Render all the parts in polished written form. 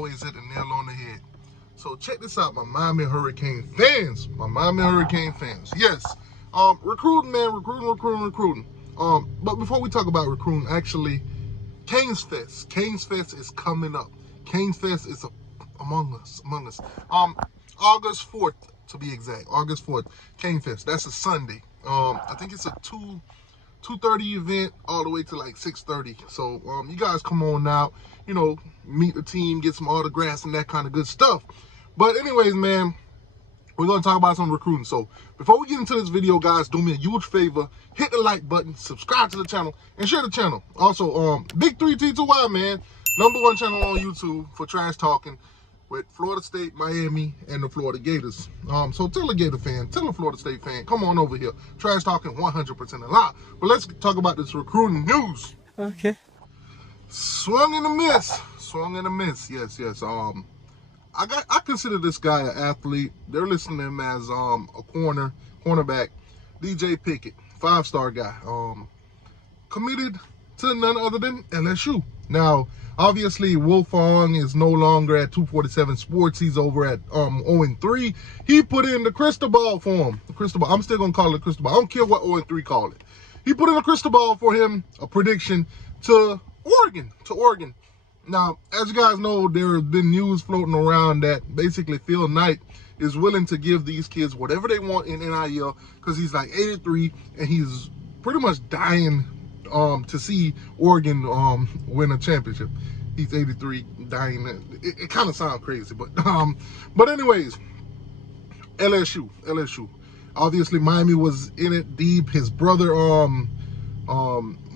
always hit the nail on the head. So check this out, my Miami Hurricane fans. Yes, recruiting, man, recruiting. But before we talk about recruiting, actually, Canes Fest is coming up. Canes Fest is among us. August 4th, to be exact. August 4th, Canes Fest. That's a Sunday. I think it's a 2:30 event all the way to like 6:30. So you guys come on out, you know, meet the team, get some autographs and that kind of good stuff. But anyways, man, we're going to talk about some recruiting. So before we get into this video, guys, do me a huge favor. Hit the like button, subscribe to the channel, and share the channel. Also, Big 3T2Y, man, #1 channel on YouTube for trash talking with Florida State, Miami, and the Florida Gators. So tell a Gator fan, tell a Florida State fan, come on over here. Trash talking 100% a lot. But let's talk about this recruiting news. Okay. Swung and a miss. Yes. I consider this guy an athlete. They're listing him as a cornerback, DJ Pickett, 5-star guy. Committed to none other than LSU. Now, obviously, Wolfong is no longer at 247 Sports. He's over at 0-3. He put in the crystal ball for him. The crystal ball. I'm still gonna call it a crystal ball. I don't care what 0-3 call it. He put in a crystal ball for him, a prediction to Oregon. Now, as you guys know, there has been news floating around that basically Phil Knight is willing to give these kids whatever they want in NIL because he's like 83 and he's pretty much dying to see Oregon win a championship. He's 83, dying. It kind of sounds crazy, but anyways, LSU. Obviously, Miami was in it deep. His brother,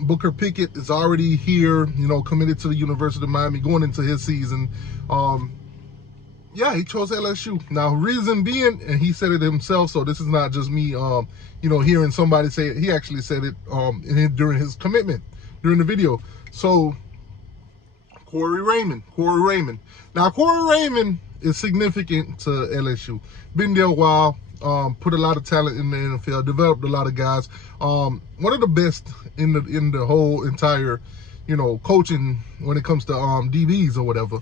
Booker Pickett, is already here, you know, committed to the University of Miami, going into his season. Yeah, he chose LSU. Now, reason being, and he said it himself, so this is not just me, you know, hearing somebody say it. He actually said it during his commitment, during the video. So, Corey Raymond. Now, Corey Raymond is significant to LSU. Been there a while. Put a lot of talent in the NFL, developed a lot of guys. One of the best in the whole entire, you know, coaching when it comes to DBs or whatever.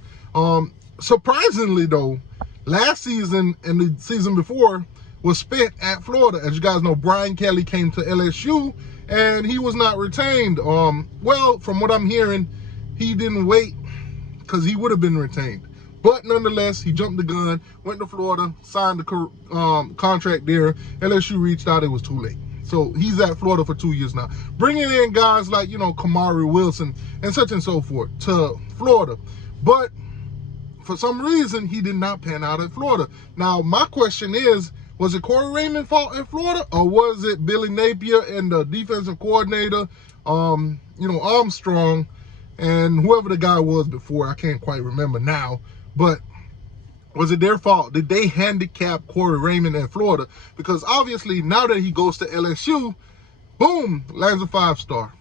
Surprisingly though, last season and the season before was spent at Florida. As you guys know, Brian Kelly came to LSU and he was not retained. Well, from what I'm hearing, he didn't wait because he would have been retained. But nonetheless, he jumped the gun, went to Florida, signed the contract there. LSU reached out, it was too late. So he's at Florida for 2 years now. Bringing in guys like, you know, Kamari Wilson and such and so forth to Florida. But for some reason, he did not pan out at Florida. Now, my question is, was it Corey Raymond's fault in Florida? Or was it Billy Napier and the defensive coordinator, you know, Armstrong, and whoever the guy was before? I can't quite remember now. But was it their fault? Did they handicap Corey Raymond at Florida? Because obviously now that he goes to LSU, boom, lands a 5-star.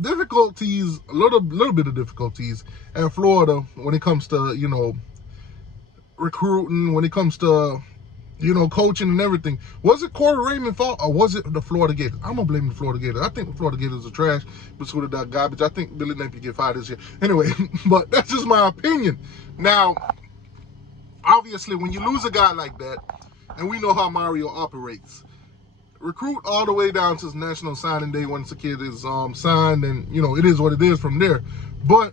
Difficulties, a little bit of difficulties at Florida when it comes to, you know, recruiting, when it comes to, you know, coaching and everything. Was it Corey Raymond's fault or was it the Florida Gators? I'm gonna blame the Florida Gators. I think the Florida Gators are trash, but sort of that garbage. I think Billy Napier get fired this year. Anyway, but that's just my opinion. Now, obviously, when you lose a guy like that, and we know how Mario operates, recruit all the way down to National Signing Day once the kid is signed, and you know it is what it is from there. But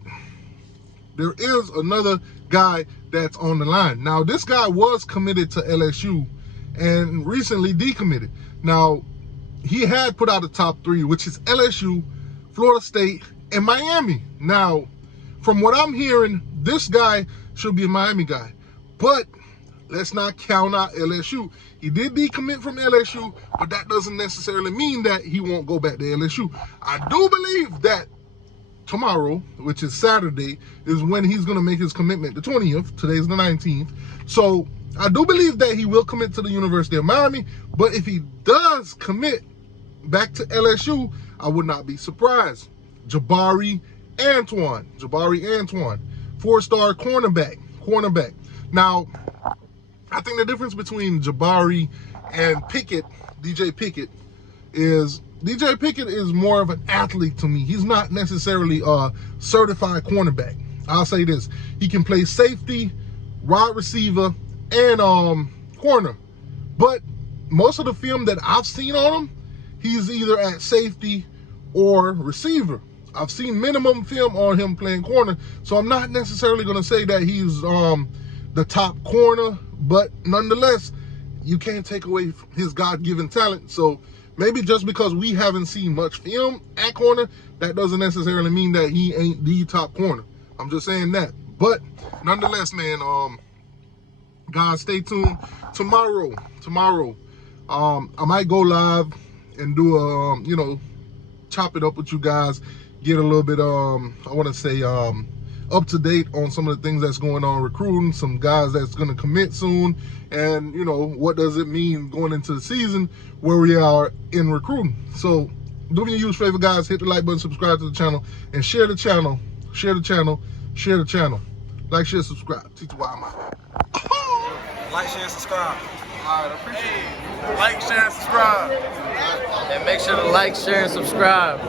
there is another guy that's on the line. Now, this guy was committed to LSU and recently decommitted. Now, he had put out a top 3, which is LSU, Florida State, and Miami. Now, from what I'm hearing, this guy should be a Miami guy. But let's not count out LSU. He did decommit from LSU, but that doesn't necessarily mean that he won't go back to LSU. I do believe that tomorrow, which is Saturday, is when he's going to make his commitment. The 20th, today's the 19th. So I do believe that he will commit to the University of Miami, but if he does commit back to LSU, I would not be surprised. Jabari Antoine, 4-star cornerback. Now, I think the difference between Jabari and Pickett, DJ Pickett, is DJ Pickett is more of an athlete to me. He's not necessarily a certified cornerback. I'll say this. He can play safety, wide receiver, and corner. But most of the film that I've seen on him, he's either at safety or receiver. I've seen minimum film on him playing corner, so I'm not necessarily going to say that he's the top corner, but nonetheless, you can't take away his God-given talent. So maybe just because we haven't seen much film at corner, that doesn't necessarily mean that he ain't the top corner. I'm just saying that. But nonetheless, man, guys, stay tuned. Tomorrow, I might go live and do a, you know, chop it up with you guys, get a little bit, I want to say, up to date on some of the things that's going on recruiting, some guys that's going to commit soon, and, you know, what does it mean going into the season where we are in recruiting. So do me a huge favor, guys, hit the like button, subscribe to the channel, and share the channel, share the channel. Like, share, subscribe. TTY, I'm out. Like, share, subscribe. All right, I appreciate it. Like, share, subscribe. And make sure to like, share, and subscribe.